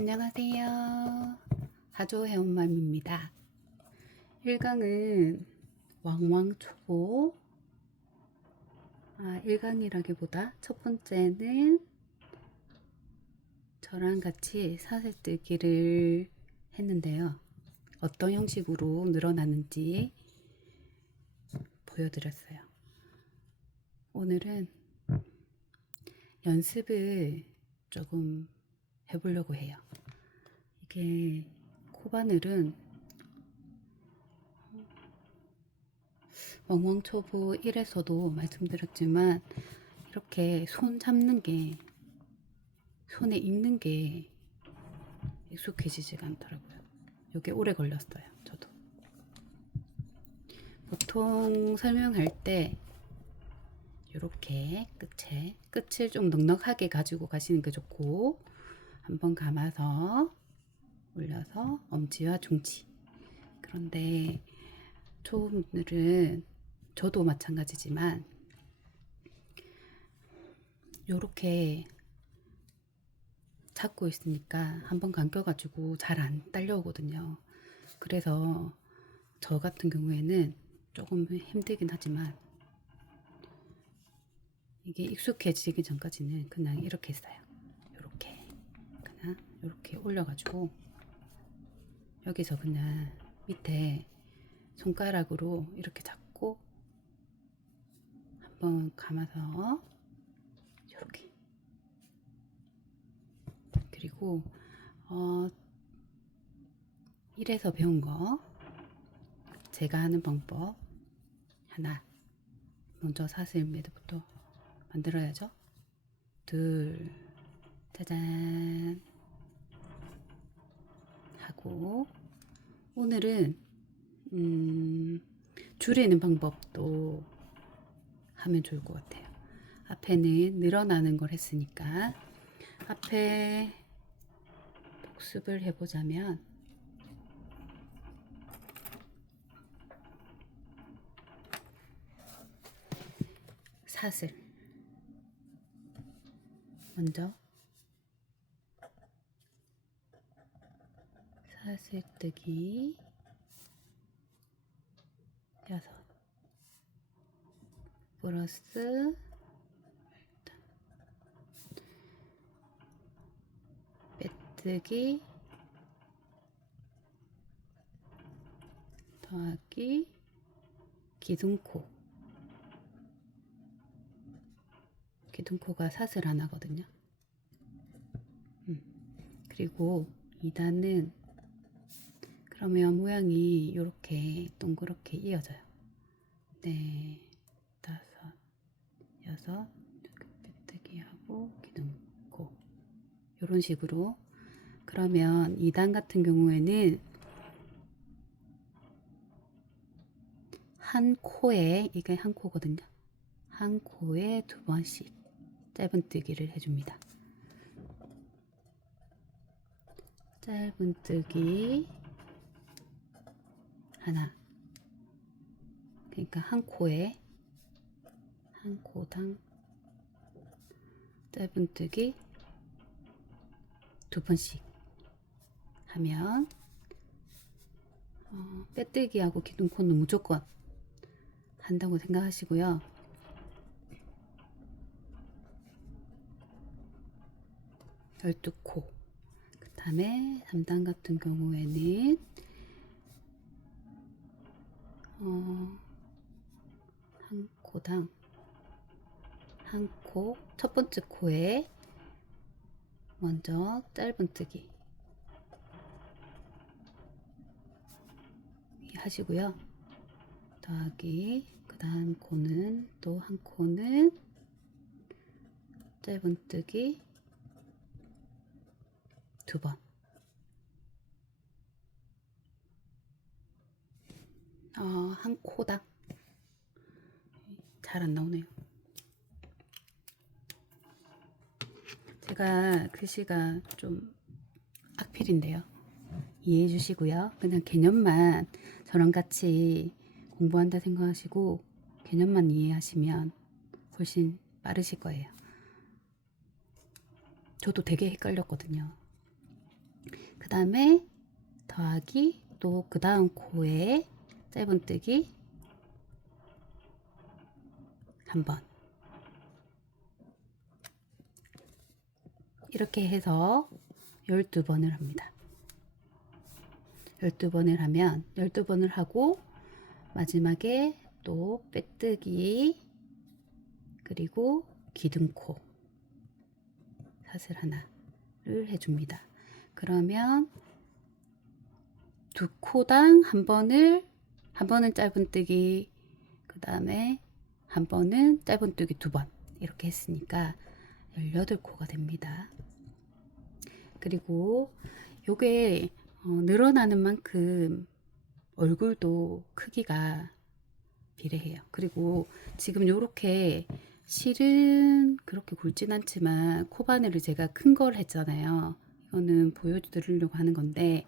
안녕하세요. 하조 해엄맘입니다. 1강은 왕왕초보. 1강이라기보다 첫 번째는 저랑 같이 사슬뜨기를 했는데요. 어떤 형식으로 늘어나는지 보여드렸어요. 오늘은 연습을 조금 해보려고 해요. 이게 코바늘은 왕왕초보 1에서도 말씀드렸지만 이렇게 손 잡는 게, 손에 익는 게 익숙해지지가 않더라고요. 이게 오래 걸렸어요. 저도 보통 설명할 때 이렇게 끝을 좀 넉넉하게 가지고 가시는 게 좋고, 한번 감아서 올려서 엄지와 중지. 그런데 초보분들은, 저도 마찬가지지만 이렇게 잡고 있으니까 한번 감겨가지고 잘 안 딸려오거든요. 그래서 저 같은 경우에는 조금 힘들긴 하지만 이게 익숙해지기 전까지는 그냥 이렇게 했어요. 그냥 이렇게 올려가지고 여기서 그냥 밑에 손가락으로 이렇게 잡고 한번 감아서 이렇게. 그리고 이래서 배운 거, 제가 하는 방법 하나. 먼저 사슬 매듭부터 만들어야죠. 둘, 짜잔 하고, 오늘은 줄이는 방법도 하면 좋을 것 같아요. 앞에는 늘어나는 걸 했으니까 앞에 복습을 해보자면, 사슬 먼저 사슬뜨기 6 플러스 빼뜨기 더하기 기둥코가 사슬 하나거든요. 그리고 2단은 그러면 모양이 이렇게 동그랗게 이어져요. 네, 5, 6 이렇게 빼뜨기하고 기둥코, 이런 식으로. 그러면 2단 같은 경우에는 한 코에, 이게 한 코거든요. 한 코에 2번씩 짧은뜨기를 해줍니다. 짧은뜨기 하나. 그러니까 한 코에, 한 코당 짧은뜨기 2번씩 하면 빼뜨기하고 기둥코는 무조건 한다고 생각하시고요. 열두 코. 그 다음에 3단 같은 경우에는 한 코당 한 코, 첫 번째 코에 먼저 짧은뜨기 하시고요. 더하기, 그 다음 코는 또 한 코는 짧은뜨기 2번. 한 코당. 잘 안 나오네요. 제가 글씨가 좀 악필인데요. 이해해 주시고요. 그냥 개념만 저랑 같이 공부한다 생각하시고 개념만 이해하시면 훨씬 빠르실 거예요. 저도 되게 헷갈렸거든요. 그 다음에 더하기 또 그 다음 코에 짧은뜨기 한 번. 이렇게 해서 12번을 합니다. 12번을 하면 12번을 하고 마지막에 또 빼뜨기 그리고 기둥코 사슬 하나를 해줍니다. 그러면 두 코당 한 번은 짧은뜨기, 그 다음에 한 번은 짧은뜨기 두 번 이렇게 했으니까 18코가 됩니다. 그리고 요게 늘어나는 만큼 얼굴도 크기가 비례해요. 그리고 지금 요렇게 실은 그렇게 굵진 않지만 코바늘을 제가 큰 걸 했잖아요. 이거는 보여드리려고 하는 건데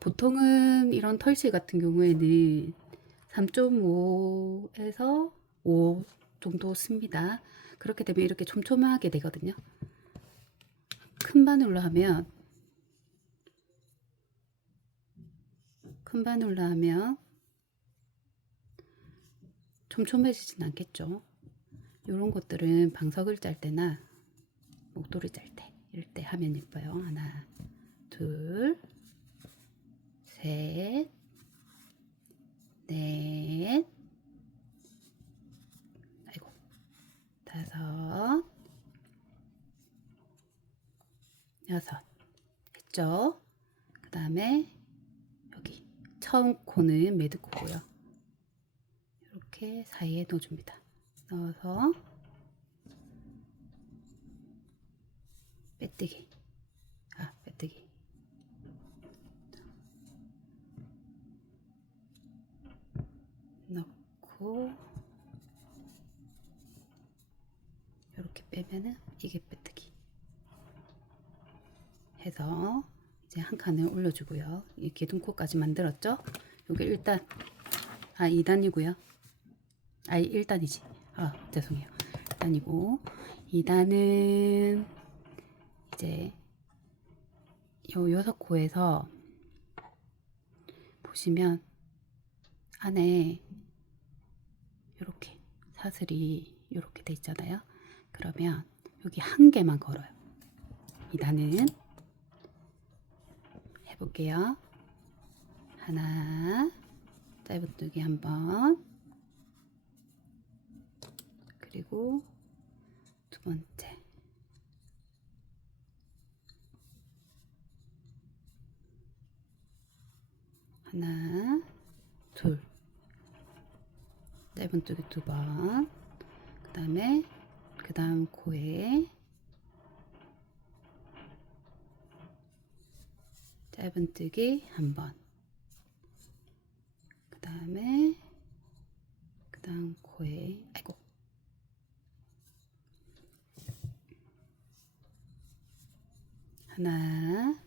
보통은 이런 털실 같은 경우에는 3.5에서 5 정도 씁니다. 그렇게 되면 이렇게 촘촘하게 되거든요. 큰 바늘로 하면 촘촘해지진 않겠죠. 이런 것들은 방석을 짤 때나 목도리 짤 때 이럴 때 하면 예뻐요. 하나, 둘, 셋, 넷, 아이고, 다섯, 여섯 했죠. 그 다음에 여기 처음 코는 매듭코고요. 이렇게 사이에 넣어줍니다. 넣어서 빼뜨기, 빼뜨기. 넣고 이렇게 빼면은 이게 빼뜨기 해서 이제 한 칸을 올려주고요. 이 기둥코까지 만들었죠. 여기 일단 2단이고요. 1단이지. 죄송해요. 1단이고 2단은 이제 요 6코에서 보시면 안에 이렇게 사슬이 이렇게 돼 있잖아요. 그러면 여기 한 개만 걸어요. 2단은 해볼게요. 하나, 짧은뜨기 한 번, 그리고 두 번째, 하나, 둘, 짧은뜨기 두 번, 그 다음에 그 다음 코에 짧은뜨기 한 번, 그 다음에 그 다음 코에 하나,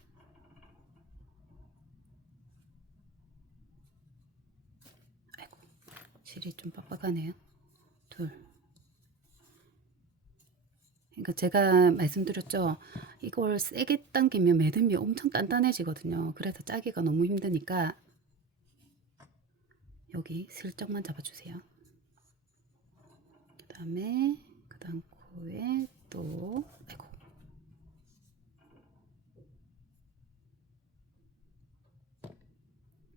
실이 좀 빡빡하네요. 둘. 그러니까 제가 말씀드렸죠. 이걸 세게 당기면 매듭이 엄청 단단해지거든요. 그래서 짜기가 너무 힘드니까 여기 슬쩍만 잡아주세요. 그 다음에 그 다음 코에 또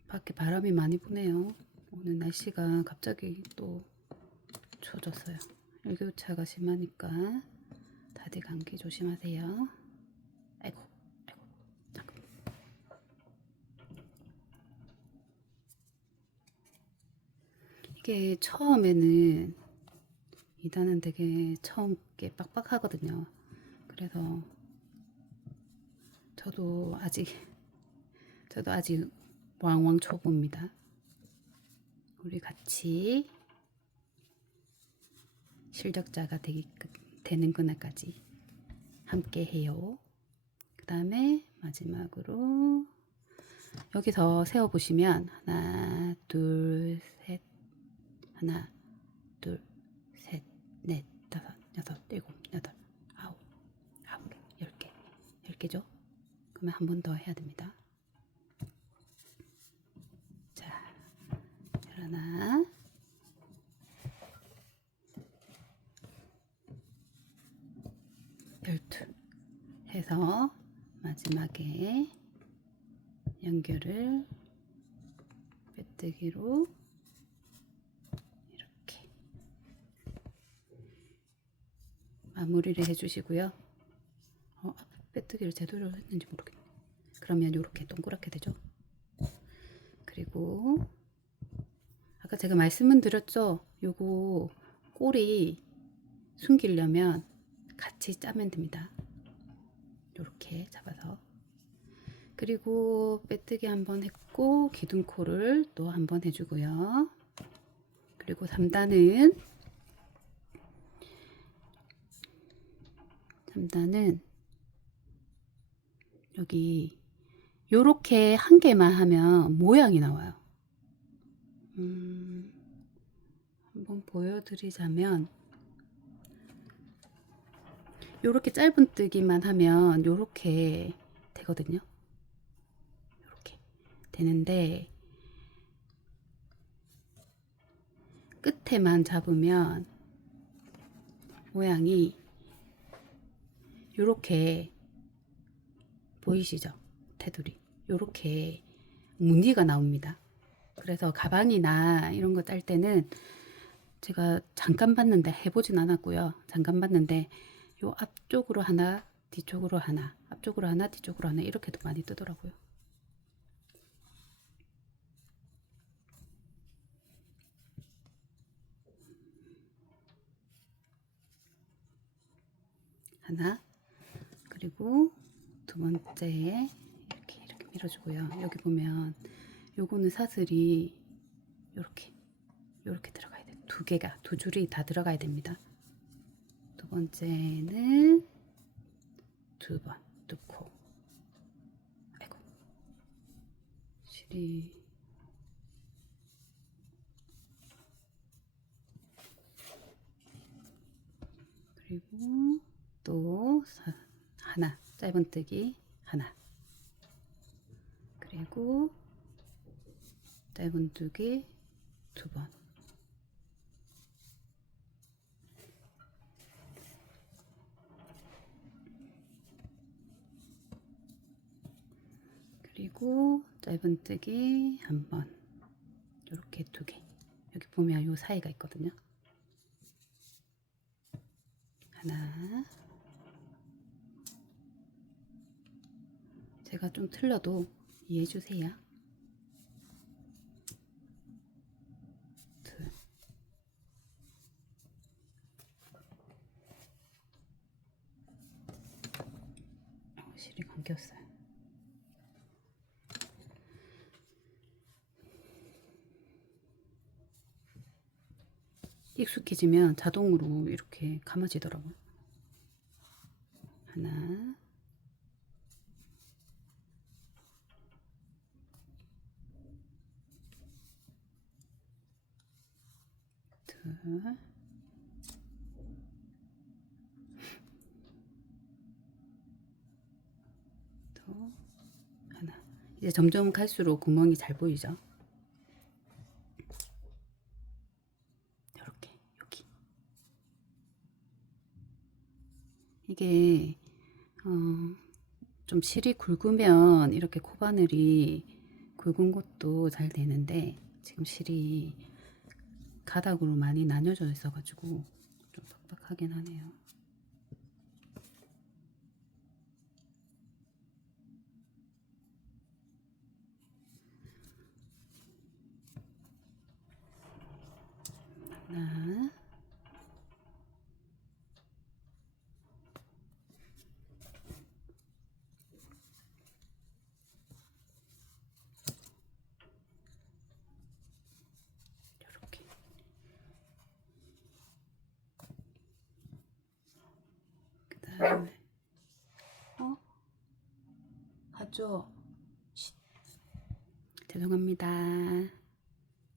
밖에 바람이 많이 부네요. 오늘 날씨가 갑자기 또 추워졌어요. 일교차가 심하니까 다들 감기 조심하세요. 잠깐. 이게 처음에는 2단은 되게 처음 게 빡빡하거든요. 그래서 저도 아직 왕왕 초보입니다. 우리 같이 실력자가 되는 그날까지 함께 해요. 그 다음에 마지막으로 여기서 세어 보시면 하나, 둘, 셋, 하나, 둘, 셋, 넷, 다섯, 여섯, 일곱, 여덟, 아홉, 10개, 10개죠? 그러면 한 번 더 해야 됩니다. 자, 하나, 별투 해서 마지막에 연결을 빼뜨기로 이렇게 마무리를 해주시고요. 빼뜨기를 제대로 했는지 모르겠네. 그러면 이렇게 동그랗게 되죠. 그리고 아까 제가 말씀은 드렸죠. 요거 꼬리 숨기려면 같이 짜면 됩니다. 이렇게 잡아서. 그리고 빼뜨기 한번 했고 기둥코를 또 한번 해주고요. 그리고 3단은 여기 요렇게 한 개만 하면 모양이 나와요. 한번 보여드리자면 요렇게 짧은 뜨기만 하면 요렇게 되거든요. 요렇게 되는데 끝에만 잡으면 모양이 요렇게 보이시죠? 테두리 요렇게 무늬가 나옵니다. 그래서 가방이나 이런 거 짤 때는 제가 잠깐 봤는데 해보진 않았고요. 잠깐 봤는데 요 앞쪽으로 하나 뒤쪽으로 하나 앞쪽으로 하나 뒤쪽으로 하나 이렇게도 많이 뜨더라고요. 하나 그리고 두 번째 이렇게 밀어주고요. 여기 보면 요거는 사슬이 요렇게 들어가야 돼요. 두 줄이 다 들어가야 됩니다. 두 번째는 두 번 뚫고 아이고 실이 그리고 또 하나 짧은뜨기 하나 그리고 짧은뜨기 두 번 그리고 짧은뜨기 한 번 이렇게 두 개 여기 보면 요 사이가 있거든요. 하나 제가 좀 틀려도 이해해 주세요. 둘 실이 감겼어요. 익숙해지면 자동으로 이렇게 감아지더라고요. 하나 둘 또 하나 이제 점점 갈수록 구멍이 잘 보이죠? 이렇게 여기 이게 좀 실이 굵으면 이렇게 코바늘이 굵은 것도 잘 되는데 지금 실이 가닥으로 많이 나뉘어져 있어 가지고 좀 빡빡하긴 하네요. 하나 이렇게 그 다음에 하조 죄송합니다.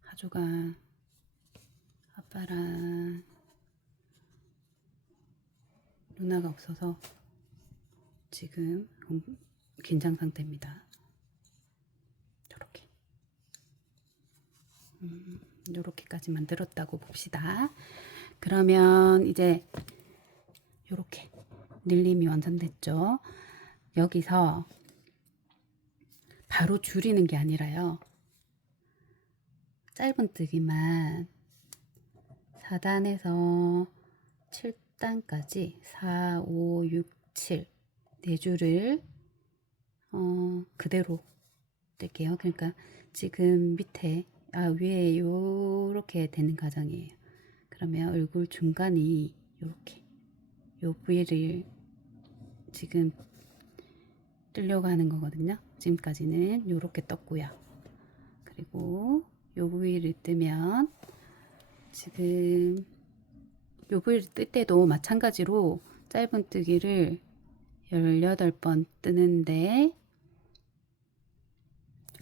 하조가 아빠랑 누나가 없어서 지금 긴장 상태입니다. 이렇게 이렇게까지 만들었다고 봅시다. 그러면 이제 이렇게 늘림이 완성됐죠. 여기서 바로 줄이는 게 아니라요, 짧은뜨기만 4단에서 7단까지 4, 5, 6, 7 4줄을 그대로 뜰게요. 그러니까 지금 밑에 위에 요렇게 되는 과정이에요. 그러면 얼굴 중간이 요렇게 요 부위를 지금 뜨려고 하는 거거든요. 지금까지는 요렇게 떴고요. 그리고 요 부위를 뜨면 지금 요 부위를 뜰 때도 마찬가지로 짧은뜨기를 18번 뜨는데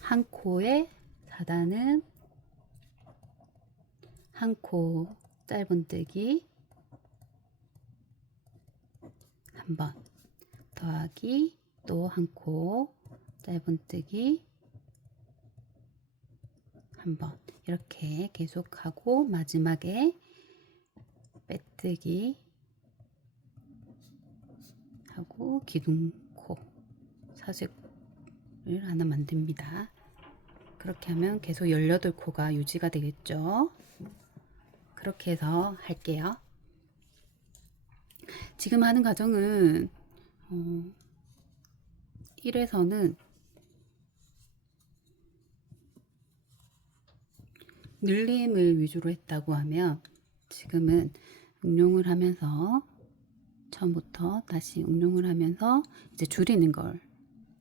한 코에 4단은 한 코 짧은뜨기 한 번 더하기 또 한 코 짧은뜨기 한 번 이렇게 계속하고 마지막에 빼뜨기 하고 기둥코 사슬을 하나 만듭니다. 그렇게 하면 계속 18코가 유지가 되겠죠. 그렇게 해서 할게요. 지금 하는 과정은 1에서는 늘림을 위주로 했다고 하면 지금은 응용을 하면서 처음부터 다시 응용을 하면서 이제 줄이는 걸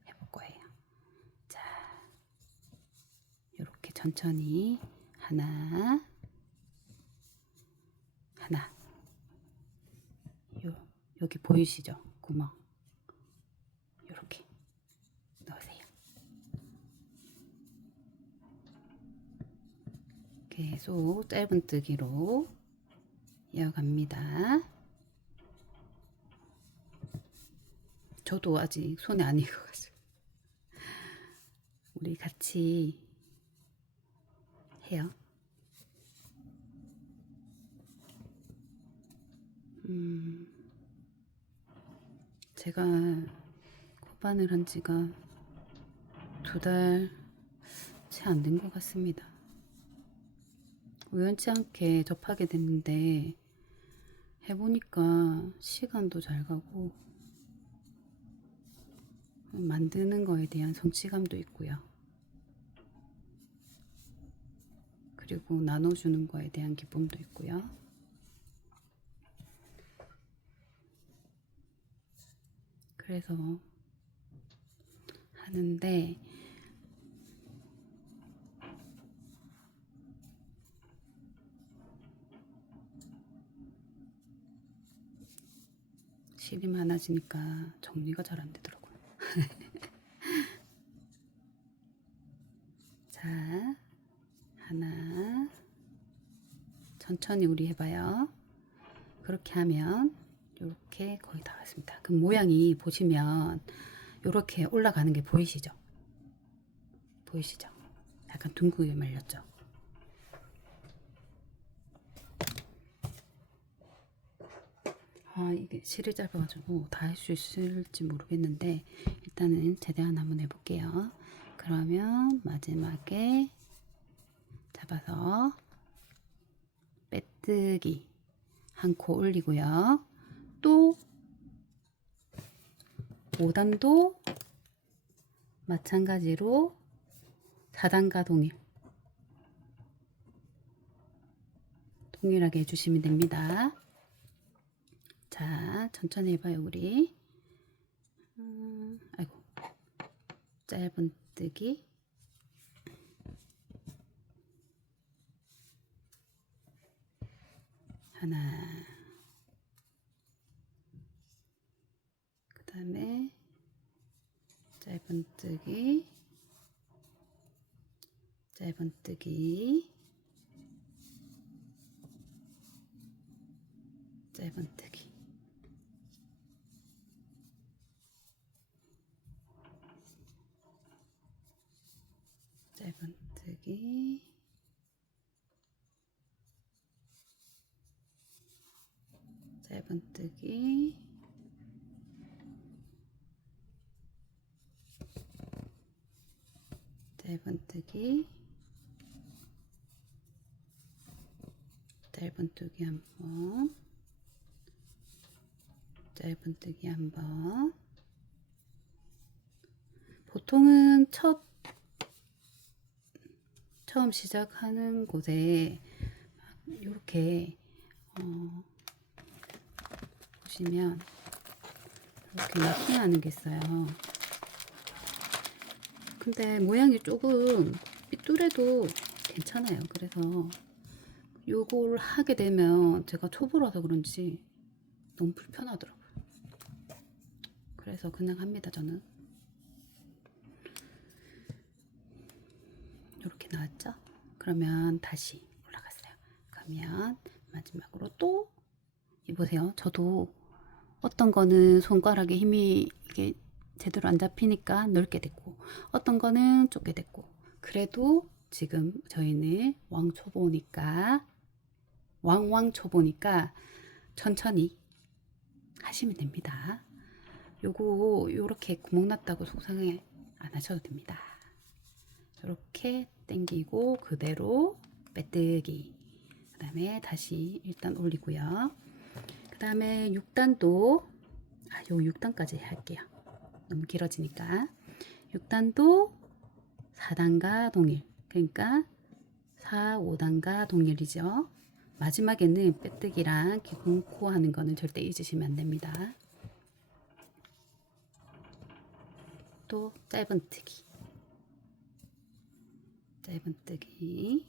해볼 거예요. 자, 이렇게 천천히 하나 여기 보이시죠? 구멍 이렇게 넣으세요. 계속 짧은뜨기로 이어갑니다. 저도 아직 손에 안 익어가지고 우리 같이 해요. 제가 코반을 한 지가 2달 채 안 된 것 같습니다. 우연치 않게 접하게 됐는데 해보니까 시간도 잘 가고 만드는 거에 대한 성취감도 있고요. 그리고 나눠주는 거에 대한 기쁨도 있고요. 그래서 하는데 실이 많아지니까 정리가 잘 안 되더라고요. 자, 하나 천천히 우리 해봐요. 그렇게 하면 이렇게 거의 다 왔습니다. 그럼 모양이 보시면 이렇게 올라가는 게 보이시죠? 보이시죠? 약간 둥글게 말렸죠? 이게 실이 짧아가지고 다 할 수 있을지 모르겠는데 일단은 최대한 한번 해볼게요. 그러면 마지막에 잡아서 빼뜨기 한 코 올리고요. 또 5단도 마찬가지로 4단과 동일하게 해주시면 됩니다. 자, 천천히 해봐요, 우리. 아이고, 짧은뜨기 하나, 그 다음에 짧은뜨기 짧은뜨기 짧은뜨기 짧은뜨기, 짧은뜨기, 짧은뜨기, 짧은뜨기 한번, 짧은뜨기 한번. 보통은 처음 시작하는 곳에 이렇게 보시면 이렇게 마킹하는 게 있어요. 근데 모양이 조금 삐뚤해도 괜찮아요. 그래서 요걸 하게 되면 제가 초보라서 그런지 너무 불편하더라고요. 그래서 그냥 합니다. 저는 이렇게 나왔죠? 그러면 다시 올라갔어요. 그러면 마지막으로 또 보세요. 저도 어떤 거는 손가락에 힘이 이게 제대로 안 잡히니까 넓게 됐고, 어떤 거는 좁게 됐고, 그래도 지금 저희는 왕초보니까 천천히 하시면 됩니다. 요거 요렇게 구멍 났다고 속상해 안 하셔도 됩니다. 이렇게 당기고 그대로 빼뜨기. 그 다음에 다시 일단 올리고요. 그 다음에 6단도 요 6단까지 할게요. 너무 길어지니까 6단도 4단과 동일, 그러니까 4, 5단과 동일이죠. 마지막에는 빼뜨기랑 기둥코 하는 거는 절대 잊으시면 안 됩니다. 또 짧은뜨기, 짧은뜨기,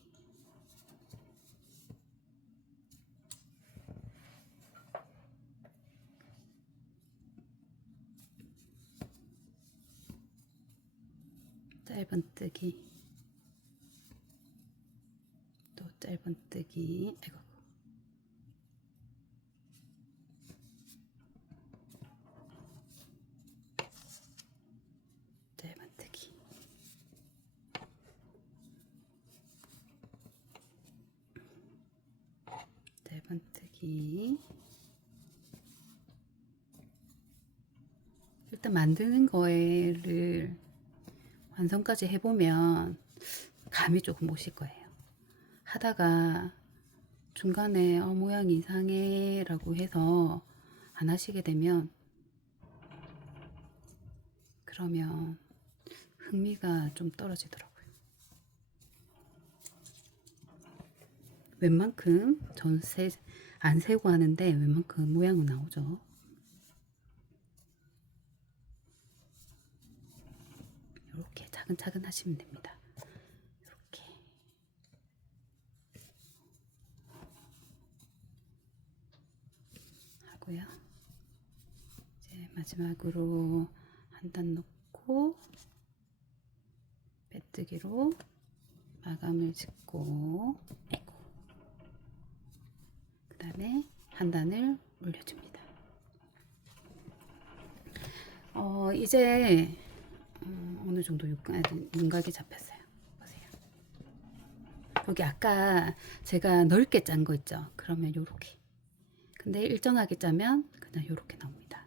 짧은뜨기, 또 짧은뜨기, 아이고, 짧은뜨기, 짧은뜨기. 일단 만드는 거를 완성까지 해보면 감이 조금 오실 거예요. 하다가 중간에 모양이 이상해 라고 해서 안 하시게 되면 그러면 흥미가 좀 떨어지더라고요. 웬만큼 전 안 세고 하는데 웬만큼 모양은 나오죠. 이렇게 차근차근 하시면 됩니다. 이렇게 하고요. 이제 마지막으로 한 단 놓고 빼뜨기로 마감을 짓고, 그 다음에 한 단을 올려줍니다. 이제 어느 정도 윤곽이 잡혔어요. 보세요. 여기 아까 제가 넓게 짠 거 있죠? 그러면 요렇게. 근데 일정하게 짜면 그냥 요렇게 나옵니다.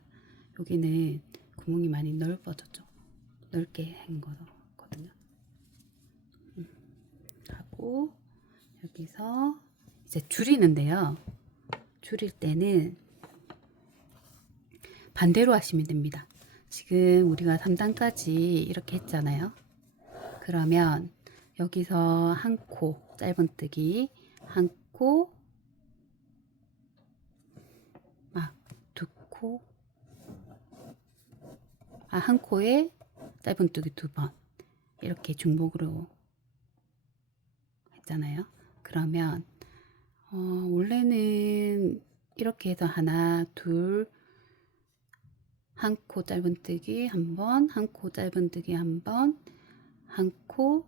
여기는 구멍이 많이 넓어졌죠? 넓게 한 거거든요. 하고 여기서 이제 줄이는데요. 줄일 때는 반대로 하시면 됩니다. 지금 우리가 3단까지 이렇게 했잖아요. 그러면 여기서 한 코 짧은뜨기, 한 코, 두 코, 한 코에 짧은뜨기 2번 이렇게 중복으로 했잖아요. 그러면 원래는 이렇게 해서 하나, 둘, 한 코 짧은뜨기 한 번, 한 코 짧은뜨기 한 번, 한 코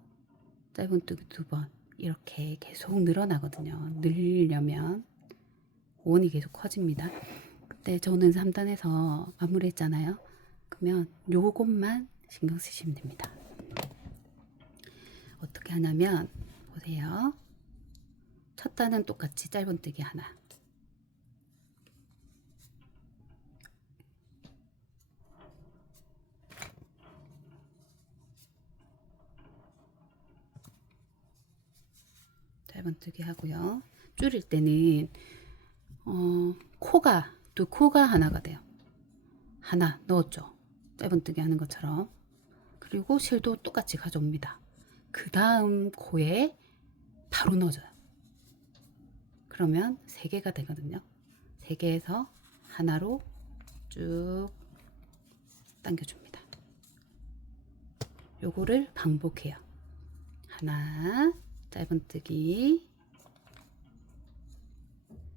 짧은뜨기 2번 이렇게 계속 늘어나거든요. 늘리려면 원이 계속 커집니다. 근데 저는 3단에서 마무리했잖아요. 그러면 요것만 신경 쓰시면 됩니다. 어떻게 하냐면 보세요. 첫 단은 똑같이 짧은뜨기 하나, 짧은뜨기 하고요. 줄일 때는 코가 두 코가 하나가 돼요. 하나 넣었죠. 짧은뜨기 하는 것처럼. 그리고 실도 똑같이 가져옵니다. 그 다음 코에 바로 넣어줘요. 그러면 3개가 되거든요. 3개에서 하나로 쭉 당겨줍니다. 요거를 반복해요. 하나, 짧은뜨기,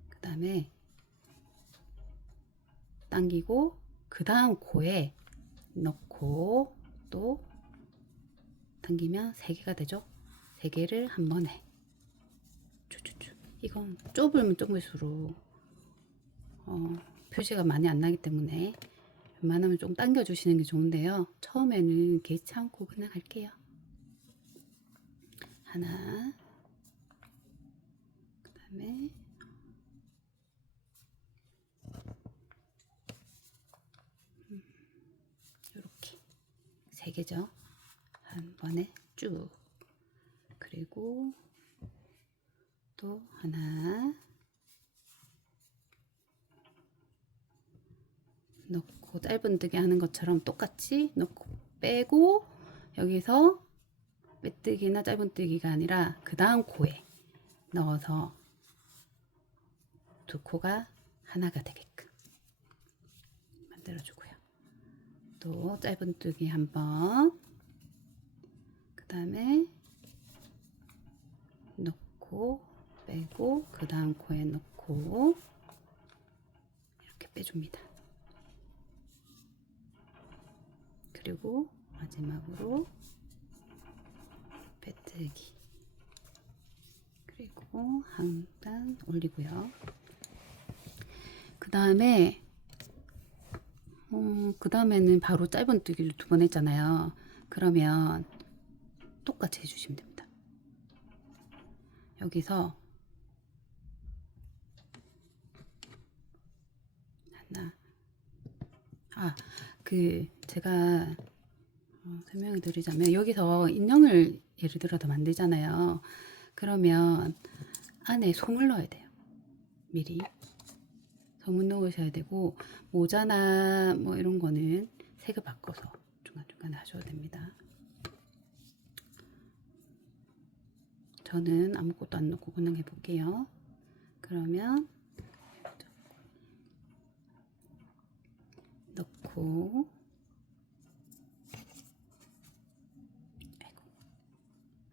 그 다음에 당기고 그 다음 코에 넣고 또 당기면 3개가 되죠. 3개를 한 번에 쭉쭉쭉. 이건 좁으면 좁을수록 표시가 많이 안 나기 때문에 웬만하면 좀 당겨 주시는 게 좋은데요. 처음에는 개의치 않고 그냥 할게요. 하나, 그 다음에 이렇게 3개죠. 한 번에 쭉. 그리고 또 하나 넣고 짧은뜨기 하는 것처럼 똑같이 넣고 빼고 여기서 빼뜨기나 짧은뜨기가 아니라 그 다음 코에 넣어서 두 코가 하나가 되게끔 만들어주고요. 또 짧은뜨기 한번, 그 다음에 넣고 빼고 그 다음 코에 넣고 이렇게 빼줍니다. 그리고 마지막으로 빼뜨기, 그리고 한 단 올리고요. 그 다음에 그 다음에는 바로 짧은뜨기를 2번 했잖아요. 그러면 똑같이 해주시면 됩니다. 여기서 하나, 제가 설명을 드리자면 여기서 인형을 예를 들어서 만들잖아요. 그러면 안에 솜을 넣어야 돼요. 미리 솜을 넣으셔야 되고, 모자나 뭐 이런 거는 색을 바꿔서 중간중간에 하셔도 됩니다. 저는 아무것도 안 넣고 그냥 해볼게요. 그러면 넣고, 아이고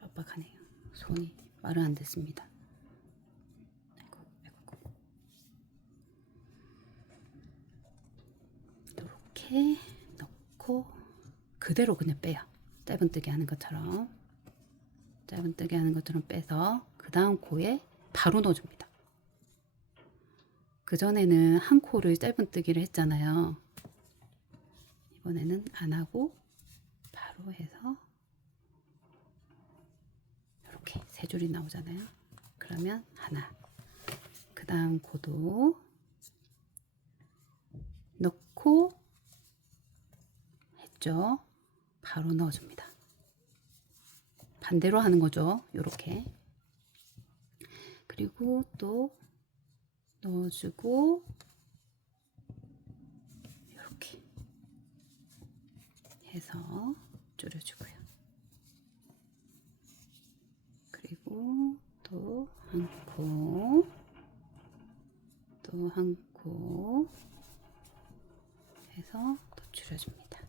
빡빡하네요. 손이 말은 안 됐습니다. 이렇게 넣고 그대로 그냥 빼요. 짧은뜨기 하는 것처럼 빼서 그 다음 코에 바로 넣어줍니다. 그전에는 한 코를 짧은뜨기를 했잖아요. 이번에는 안 하고 바로 해서 이렇게 3줄이 나오잖아요. 그러면 하나, 그 다음 코도 넣고 했죠. 바로 넣어줍니다. 반대로 하는 거죠. 이렇게. 그리고 또 넣어주고 이렇게 해서 줄여주고요. 그리고 또 한 코, 또 한 코 해서 또 줄여줍니다.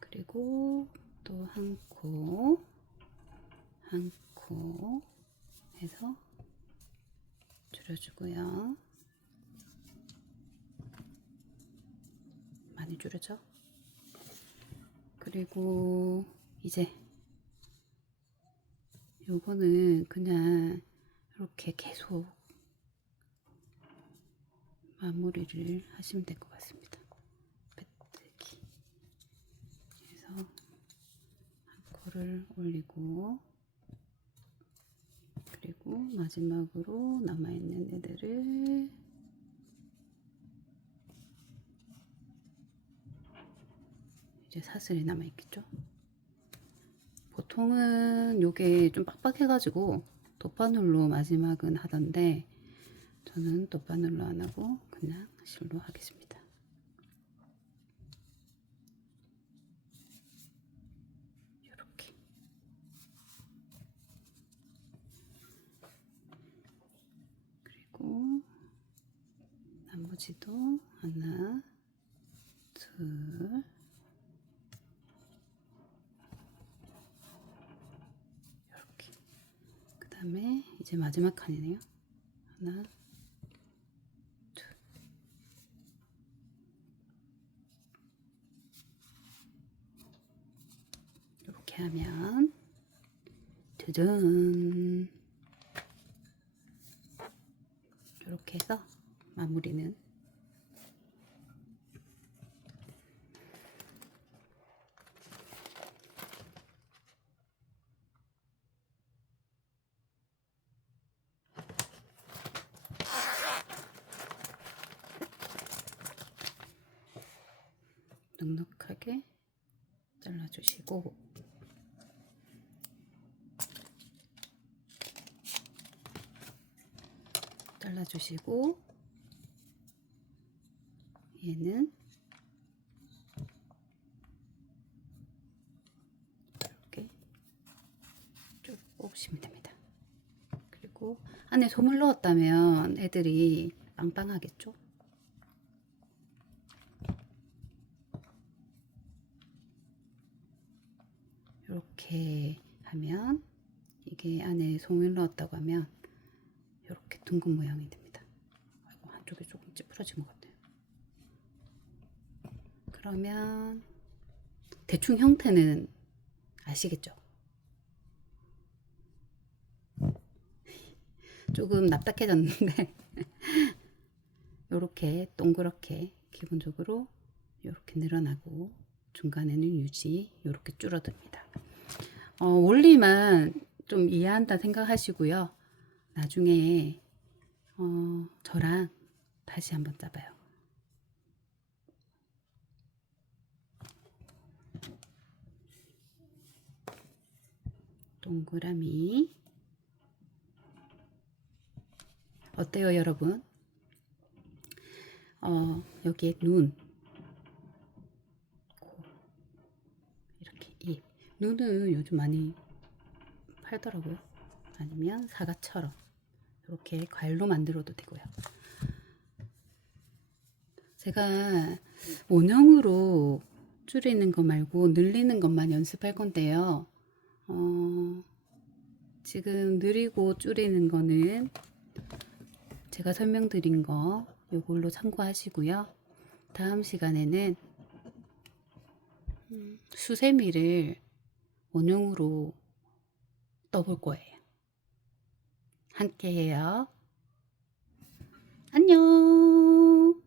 그리고 또 한 코, 한 코 해서 줄여주고요. 많이 줄여져. 그리고 이제 요거는 그냥 이렇게 계속 마무리를 하시면 될 것 같습니다. 빼뜨기 해서 한 요거를 올리고, 그리고 마지막으로 남아있는 애들을 이제 사슬이 남아있겠죠. 보통은 요게 좀 빡빡해가지고 돗바늘로 마지막은 하던데, 저는 돗바늘로 안 하고 그냥 실로 하겠습니다. 이렇게. 그리고 나머지도 하나, 둘, 이렇게. 그 다음에 이제 마지막 칸이네요. 하나, 둘. 이렇게 하면 짜잔, 이렇게 해서 마무리는 넉넉하게 잘라주시고, 얘는 이렇게 쭉 뽑으시면 됩니다. 그리고 안에 솜을 넣었다면 애들이 빵빵하겠죠? 이렇게 하면, 이게 안에 솜을 넣었다고 하면 이렇게 둥근 모양이 됩니다. 아이고, 한쪽이 조금 찌푸러진 것 같아요. 그러면 대충 형태는 아시겠죠? 조금 납작해졌는데 이렇게 동그랗게 기본적으로 이렇게 늘어나고, 중간에는 유지, 이렇게 줄어듭니다. 원리만 좀 이해한다 생각하시고요. 나중에 저랑 다시 한번 짜봐요. 동그라미 어때요, 여러분? 여기에 눈, 코, 이렇게 입. 눈은 요즘 많이 팔더라고요. 아니면 사과처럼 이렇게 과일로 만들어도 되고요. 제가 원형으로 줄이는 거 말고 늘리는 것만 연습할 건데요. 지금 늘리고 줄이는 거는 제가 설명드린 거 요걸로 참고하시고요. 다음 시간에는 수세미를 원형으로 떠볼 거예요. 함께 해요. 안녕.